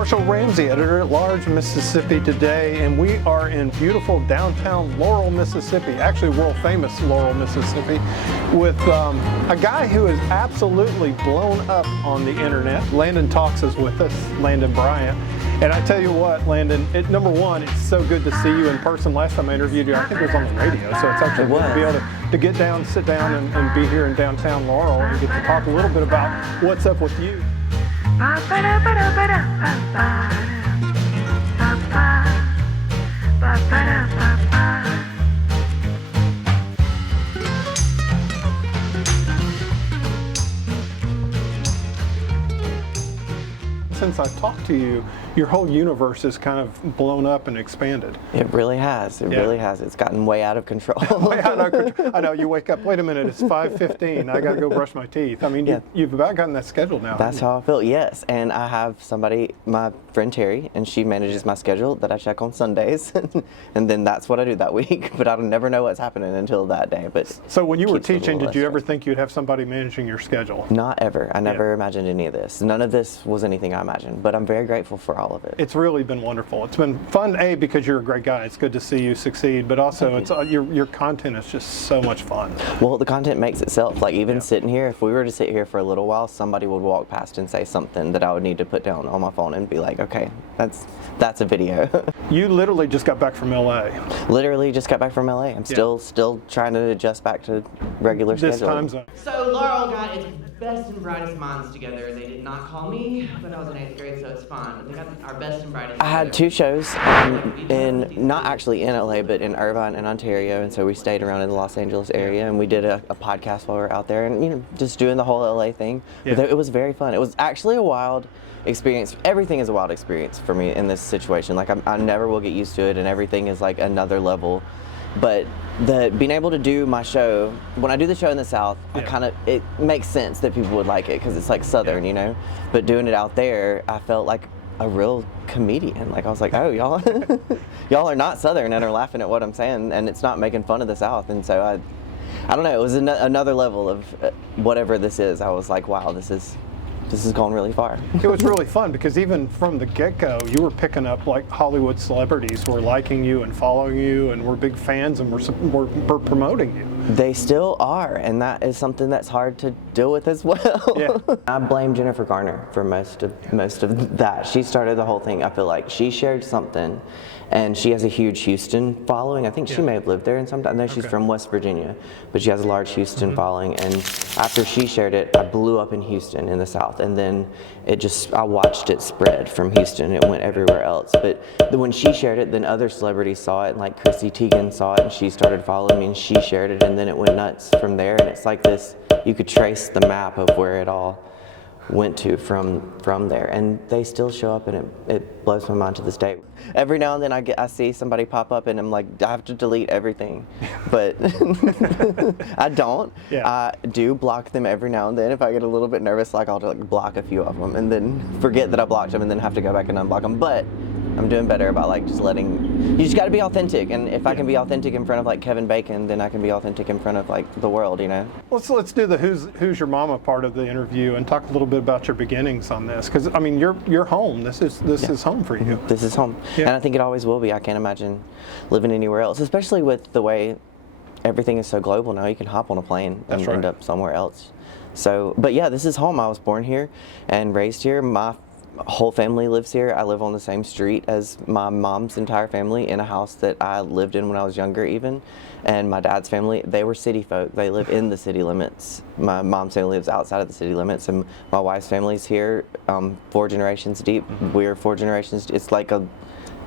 Marshall Ramsey, editor-at-large, Mississippi Today, and we are in beautiful downtown Laurel, Mississippi, actually world-famous Laurel, Mississippi, with a guy who is absolutely blown up on the internet. LandonTalks is with us, Landon Bryant. And I tell you what, Landon, number one, it's so good to see you in person. Last time I interviewed you, I think it was on the radio, so it's actually good to be able to get down, sit down, and be here in downtown Laurel and get to talk a little bit about what's up with you. Since I talked to you, your whole universe has kind of blown up and expanded. It really has. It really has. It's gotten way out of control. Way out of control. I know, you wake up, wait a minute, it's 5:15, I gotta go brush my teeth. I mean, you've about gotten that schedule now. That's how I feel, yes. And I have somebody, my friend Terry, and she manages my schedule that I check on Sundays. And then that's what I do that week. But I'll never know what's happening until that day. But so when you were teaching, did you ever think you'd have somebody managing your schedule? Not ever. I never imagined any of this. None of this was anything I imagined. But I'm very grateful for all of it. It's really been wonderful. It's been fun, A, because you're a great guy. It's good to see you succeed, but also it's your content is just so much fun. Well, the content makes itself. Like even sitting here, if we were to sit here for a little while, somebody would walk past and say something that I would need to put down on my phone and be like, okay, that's a video. You literally just got back from LA. Literally just got back from LA. I'm still trying to adjust back to regular schedule. This time zone. So Laurel got its best and brightest minds together. They did not call me, but I was in 8th grade, so it's fine. But they got our best and brightest. I had 2 shows not actually in LA, but in Irvine and Ontario, and so we stayed around in the Los Angeles area, and we did a podcast while we were out there, and just doing the whole LA thing. But it was very fun. It was actually a wild experience. Everything is a wild experience for me in this situation. Like I never will get used to it, and everything is like another level. But being able to do my show, when I do the show in the South, it makes sense that people would like it because it's like Southern, you know. But doing it out there, I felt like a real comedian. Like I was like, oh, y'all are not Southern and are laughing at what I'm saying, and it's not making fun of the South. And so I don't know, it was another level of whatever this is. I was like, wow, this is going really far. It was really fun because even from the get-go, you were picking up like Hollywood celebrities who were liking you and following you and were big fans and were promoting you. They still are, and that is something that's hard to deal with as well. Yeah. I blame Jennifer Garner for most of that. She started the whole thing. I feel like she shared something, and she has a huge Houston following. I think she may have lived there, and sometimes I know she's from West Virginia, but she has a large Houston following. And after she shared it, I blew up in Houston in the South, and then I watched it spread from Houston. It went everywhere else. But when she shared it, then other celebrities saw it, and like Chrissy Teigen saw it, and she started following me, and she shared it, and then it went nuts from there. And it's like this, you could trace the map of where it all went to from there, and they still show up, and it blows my mind to this day. Every now and then I see somebody pop up, and I'm like, I have to delete everything, but I don't. I do block them every now and then. If I get a little bit nervous, like I'll like block a few of them, and then forget that I blocked them, and then have to go back and unblock them. But I'm doing better about like just you just got to be authentic, and if I can be authentic in front of like Kevin Bacon, then I can be authentic in front of like the world, you know. Let's do the who's your mama part of the interview and talk a little bit about your beginnings on this, because I mean you're home. This is home for you. This is home, and I think it always will be. I can't imagine living anywhere else, especially with the way everything is so global now. You can hop on a plane and end up somewhere else. So, but yeah, this is home. I was born here and raised here. My whole family lives here. I live on the same street as my mom's entire family in a house that I lived in when I was younger even. And my dad's family, they were city folk. They live in the city limits. My mom's family lives outside of the city limits, and my wife's family's here 4 generations deep. We're 4 generations. It's like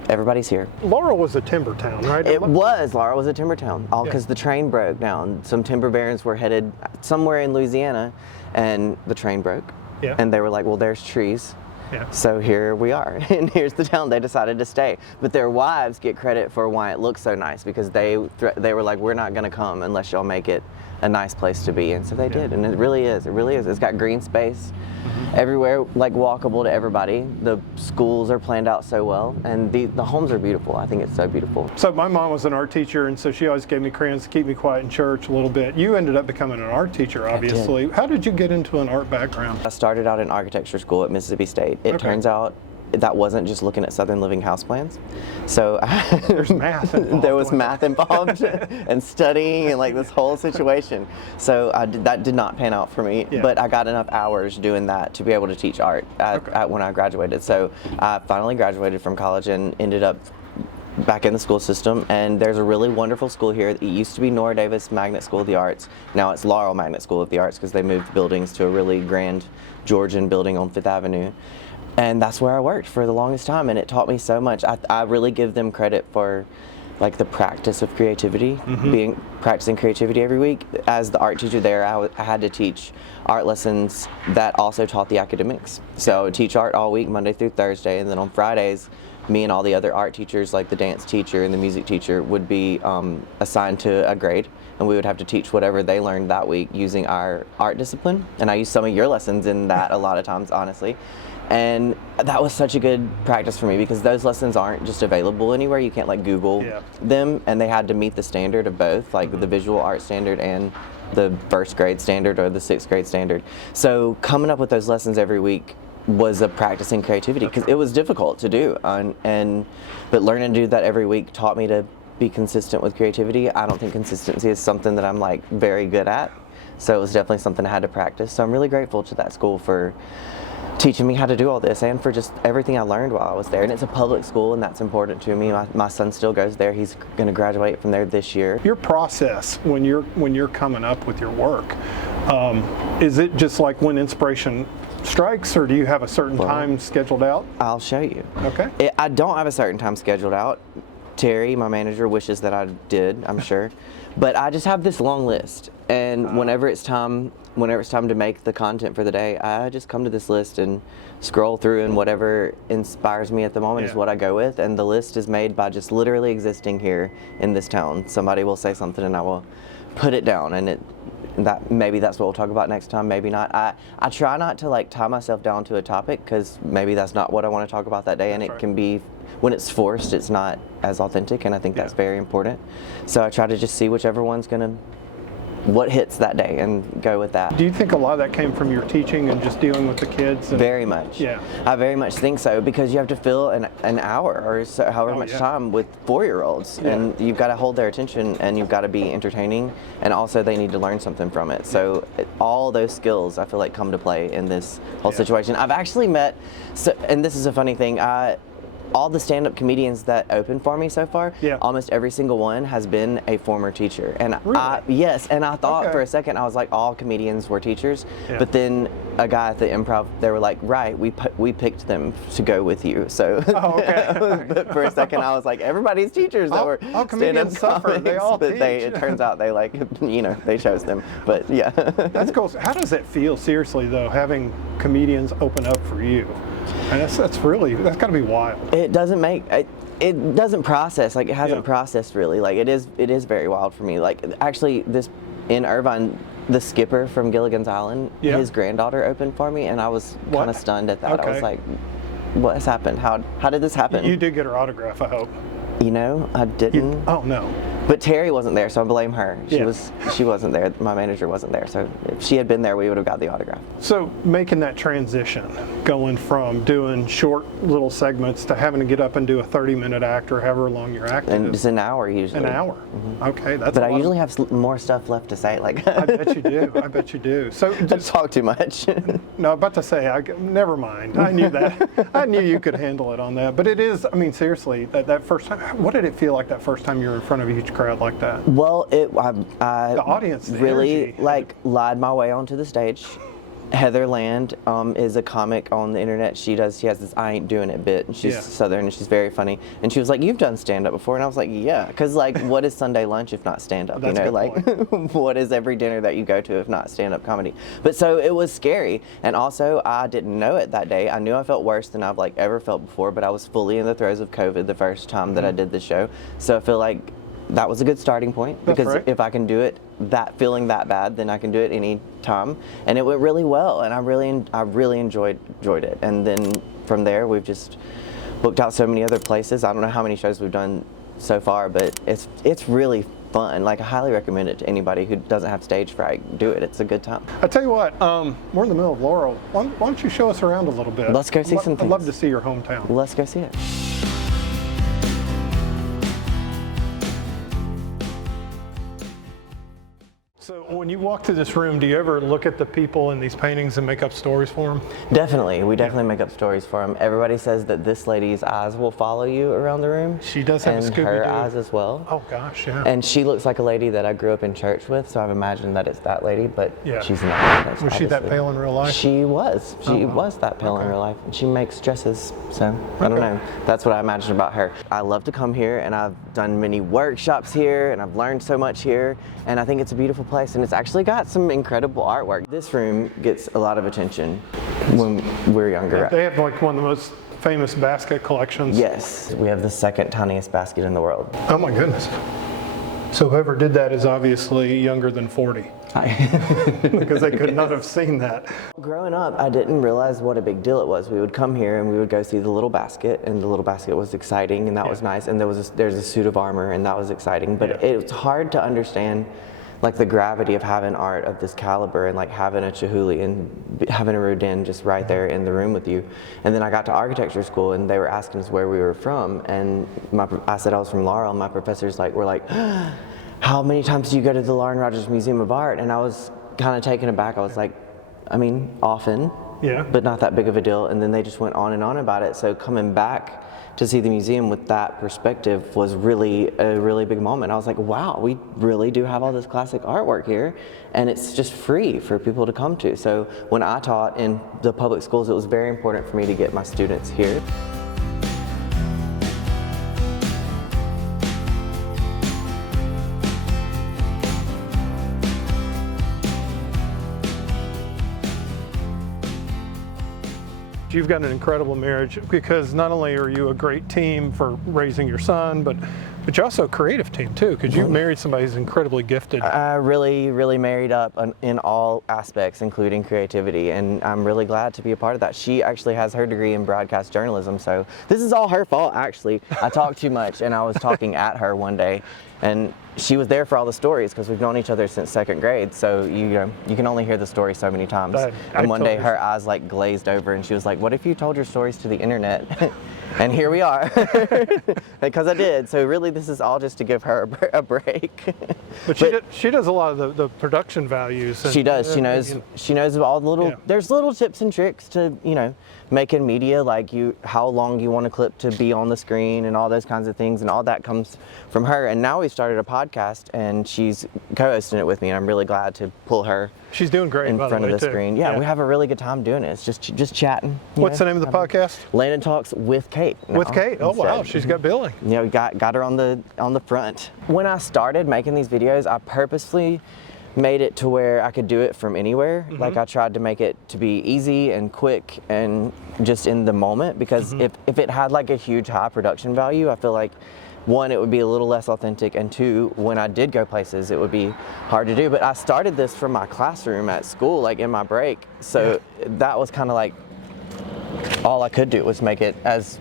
everybody's here. Laurel was a timber town, right? Laurel was a timber town, all because the train broke down. Some timber barons were headed somewhere in Louisiana, and the train broke. Yeah. And they were like, well, there's trees. Yeah. So here we are, and here's the town. They decided to stay, but their wives get credit for why it looks so nice, because they were like, we're not going to come unless y'all make it a nice place to be, and so they did, and it really is. It's got green space everywhere, like walkable to everybody. The schools are planned out so well, and the homes are beautiful. I think it's so beautiful. So my mom was an art teacher, and so she always gave me crayons to keep me quiet in church a little bit. You ended up becoming an art teacher, obviously. How did you get into an art background? I started out in architecture school at Mississippi State. It turns out that wasn't just looking at Southern Living house plans. So There's math involved. there was math involved and studying and like this whole situation. So that did not pan out for me, but I got enough hours doing that to be able to teach art when I graduated. So I finally graduated from college and ended up back in the school system, and there's a really wonderful school here. It used to be Nora Davis Magnet School of the Arts. Now it's Laurel Magnet School of the Arts because they moved buildings to a really grand Georgian building on 5th Avenue. And that's where I worked for the longest time, and it taught me so much. I really give them credit for like the practice of creativity, practicing creativity every week. As the art teacher there, I had to teach art lessons that also taught the academics. So I would teach art all week, Monday through Thursday, and then on Fridays, me and all the other art teachers, like the dance teacher and the music teacher, would be assigned to a grade, and we would have to teach whatever they learned that week using our art discipline. And I used some of your lessons in that a lot of times, honestly. And that was such a good practice for me because those lessons aren't just available anywhere. You can't like Google them, and they had to meet the standard of both, like the visual art standard and the 1st grade standard or the 6th grade standard. So coming up with those lessons every week was a practice in creativity because it was difficult to do, but learning to do that every week taught me to be consistent with creativity. I don't think consistency is something that I'm like very good at, so it was definitely something I had to practice. So I'm really grateful to that school for teaching me how to do all this and for just everything I learned while I was there. And it's a public school, and that's important to me. My son still goes there. He's going to graduate from there this year. Your process when you're coming up with your work, is it just like when inspiration strikes, or do you have a certain time scheduled out? I'll show you. Okay. I don't have a certain time scheduled out. Terry, my manager, wishes that I did, I'm sure. But I just have this long list, and whenever it's time to make the content for the day, I just come to this list and scroll through, and whatever inspires me at the moment is what I go with. And the list is made by just literally existing here in this town. Somebody will say something and I will put it down, and maybe that's what we'll talk about next time, maybe not. I try not to like tie myself down to a topic because maybe that's not what I want to talk about that day, and it can be, when it's forced, it's not as authentic, and I think that's very important. So I try to just see whichever one's what hits that day and go with that. Do you think a lot of that came from your teaching and just dealing with the kids? Very much. Yeah. I very much think so, because you have to fill an hour or so, however much time with 4-year-olds, and you've got to hold their attention, and you've got to be entertaining, and also they need to learn something from it. So all those skills I feel like come to play in this whole situation. I've actually met, and this is a funny thing, all the stand-up comedians that opened for me so far, almost every single one has been a former teacher. And yes, and I thought for a second, I was like, all comedians were teachers. But then a guy at the Improv, they were like, right, we picked them to go with you. So but for a second, I was like, everybody's teachers that were stand-up comics. They all but it turns out they they chose them. But yeah. That's cool. How does it feel, seriously though, having comedians open up for you? And that's got to be wild. It doesn't process, like it hasn't processed really. Like it is very wild for me. Like actually this in Irvine, the skipper from Gilligan's Island, his granddaughter opened for me, and I was kind of stunned at that. I was like, what has happened? How did this happen? You did get her autograph, I hope. I didn't. Oh no. But Terry wasn't there, so I blame her. She wasn't there. My manager wasn't there. So if she had been there, we would have got the autograph. So making that transition, going from doing short little segments to having to get up and do a 30-minute act or however long you're acting. And it's an hour usually. An hour. Okay, that's. But I usually have more stuff left to say. Like. I bet you do. I bet you do. So I talk too much. No, I'm about to say, never mind. I knew that. I knew you could handle it on that. But it is. I mean, seriously, that first time. What did it feel like that first time you were in front of a huge crowd like that? Well, the audience, the really energy. Lied my way onto the stage. Heather Land is a comic on the internet. She has this I ain't doing it bit, and she's Southern, and she's very funny. And she was like, "You've done stand up before," and I was like, "Yeah," because like, what is Sunday lunch if not stand up? That's What is every dinner that you go to if not stand up comedy? But so it was scary, and also I didn't know it that day. I knew I felt worse than I've ever felt before, but I was fully in the throes of COVID the first time that I did the show. So I feel like that was a good starting point, because if I can do it feeling that bad, then I can do it any time. And it went really well, and I really enjoyed it. And then from there, we've just booked out so many other places. I don't know how many shows we've done so far, but it's really fun. Like, I highly recommend it to anybody who doesn't have stage fright. Do it. It's a good time. I tell you what, we're in the middle of Laurel. Why don't you show us around a little bit? Let's go see some things. I'd love to see your hometown. Let's go see it. So when you walk through this room, do you ever look at the people in these paintings and make up stories for them? Definitely. We definitely make up stories for them. Everybody says that this lady's eyes will follow you around the room. She does have a and Scooby-Doo. her eyes as well. Oh gosh, yeah. And she looks like a lady that I grew up in church with, so I've imagined that it's that lady, but Yeah. she's not. Was she that obviously. pale in real life? She was. She wow. was that pale in Okay. real life. And she makes dresses, so I don't know. That's what I imagine about her. I love to come here, and I've done many workshops here, and I've learned so much here, and I think it's a beautiful place, and it's actually got some incredible artwork. This room gets a lot of attention when we're younger. They have like one of the most famous basket collections. Yes, we have the second tiniest basket in the world. Oh my goodness. So whoever did that is obviously younger than 40. Because they could not have seen that. Growing up, I didn't realize what a big deal it was. We would come here and we would go see the little basket, and the little basket was exciting, and that was nice. And there's a suit of armor, and that was exciting. But it's hard to understand like the gravity of having art of this caliber, and like having a Chihuly and having a Rodin just right there in the room with you. And then I got to architecture school, and they were asking us where we were from, and I said I was from Laurel, and my professors were like, how many times do you go to the Lauren Rogers Museum of Art? And I was kind of taken aback. I was like, I mean, often, but not that big of a deal. And then they just went on and on about it. So coming back to see the museum with that perspective was really a really big moment. I was like, wow, we really do have all this classic artwork here, and it's just free for people to come to. So when I taught in the public schools, it was very important for me to get my students here. You've got an incredible marriage, because not only are you a great team for raising your son, but you're also a creative team too, because you've married somebody who's incredibly gifted. I really married up in all aspects, including creativity, and I'm really glad to be a part of that. She actually has her degree in broadcast journalism, so this is all her fault, actually. I talk too much, and I was talking at her one day, and she was there for all the stories because we've known each other since second grade, so you can only hear the story so many times. And one day her eyes like glazed over, and she was like, what if you told your stories to the internet? And here we are, because I did. So really, this is all just to give her a break. But she does a lot of the production values. And, she does. She knows all the little. There's little tips and tricks to making media, like how long you want a clip to be on the screen and all those kinds of things, and all that comes from her. And now we started a podcast, and she's co-hosting it with me, and I'm really glad to pull her. She's doing great in front of the screen. Yeah, we have a really good time doing it. It's just chatting. What's the name of the podcast? LandonTalks with Kate. With Kate? Oh wow, she's got billing. We got her on the front. When I started making these videos, I purposely made it to where I could do it from anywhere. Like I tried to make it to be easy and quick and just in the moment, because if it had like a huge high production value, I feel like one, it would be a little less authentic, and two, when I did go places, it would be hard to do. But I started this from my classroom at school, like in my break. So that was kind of like all I could do was make it as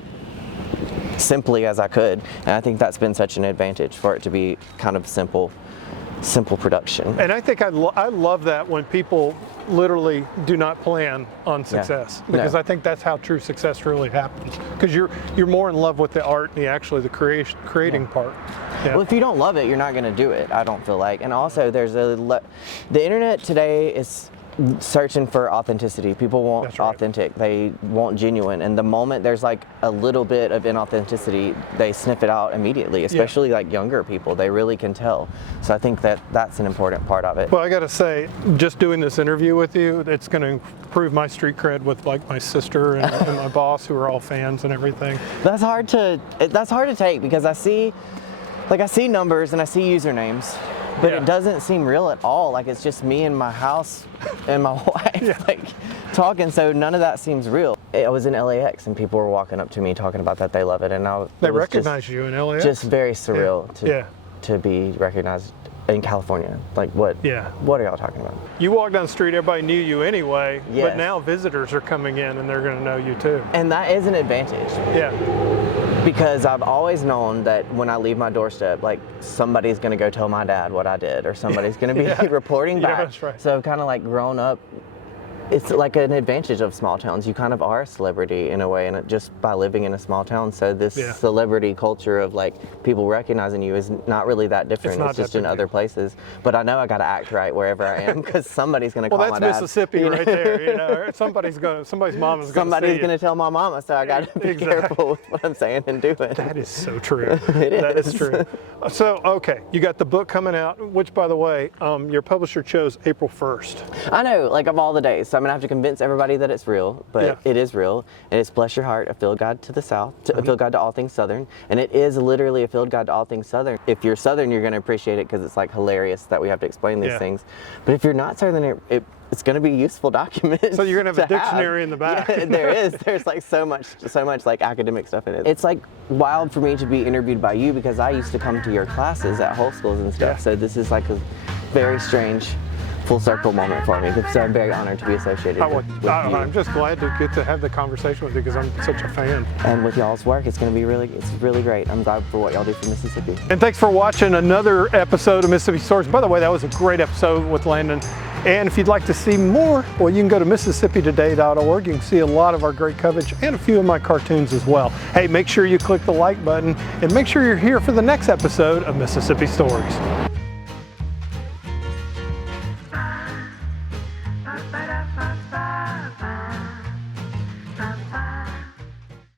simply as I could. And I think that's been such an advantage for it to be kind of simple production. And I think I love that when people literally do not plan on success, because I think that's how true success really happens, because you're more in love with the art and the creating part. Well, if you don't love it, you're not going to do it, I don't feel like. And also there's the internet today is searching for authenticity. People want authentic. They want genuine. And the moment there's like a little bit of inauthenticity, they sniff it out immediately, especially like younger people. They really can tell. So I think that's an important part of it. Well, I got to say, just doing this interview with you, it's going to improve my street cred with like my sister and my boss, who are all fans and everything. That's hard to take, because I see numbers and I see usernames, but it doesn't seem real at all. Like it's just me in my house and my wife like talking, so none of that seems real. I was in LAX and people were walking up to me talking about that they love it, and they recognize you in LAX. Just very surreal to be recognized in California. Like what? Yeah. What are y'all talking about? You walk down the street, everybody knew you anyway, but Yes. now visitors are coming in and they're going to know you too. And that is an advantage. Yeah. Because I've always known that when I leave my doorstep, like somebody's gonna go tell my dad what I did, or somebody's gonna be reporting back. Yeah, that's right. So I've kind of like grown up. It's like an advantage of small towns. You kind of are a celebrity in a way, and just by living in a small town. So this celebrity culture of like people recognizing you is not really that different. It's just in other places. But I know I got to act right wherever I am because somebody's going to call my dad. Well, that's Mississippi right there. You know, somebody's mama's going to see Somebody's going to tell my mama, so I got to be careful with what I'm saying and doing. That is so true. That is true. So, okay, you got the book coming out, which, by the way, your publisher chose April 1st. I know, like of all the days. So I'm gonna have to convince everybody that it's real, but it is real, and it's Bless Your Heart, a field guide to the South, a field guide to all things Southern, and it is literally a field guide to all things Southern. If you're Southern, you're gonna appreciate it because it's like hilarious that we have to explain these things. But if you're not Southern, it's gonna be a useful document. So you're gonna have a dictionary in the back. Yeah, there is. There's like so much like academic stuff in it. It's like wild for me to be interviewed by you because I used to come to your classes at whole schools and stuff. So this is like a very strange full circle moment for me, so I'm very honored to be associated with you. I'm just glad to get to have the conversation with you because I'm such a fan. And with y'all's work, it's really great. I'm glad for what y'all do for Mississippi. And thanks for watching another episode of Mississippi Stories. By the way, that was a great episode with Landon. And if you'd like to see more, well, you can go to MississippiToday.org. You can see a lot of our great coverage and a few of my cartoons as well. Hey, make sure you click the like button and make sure you're here for the next episode of Mississippi Stories.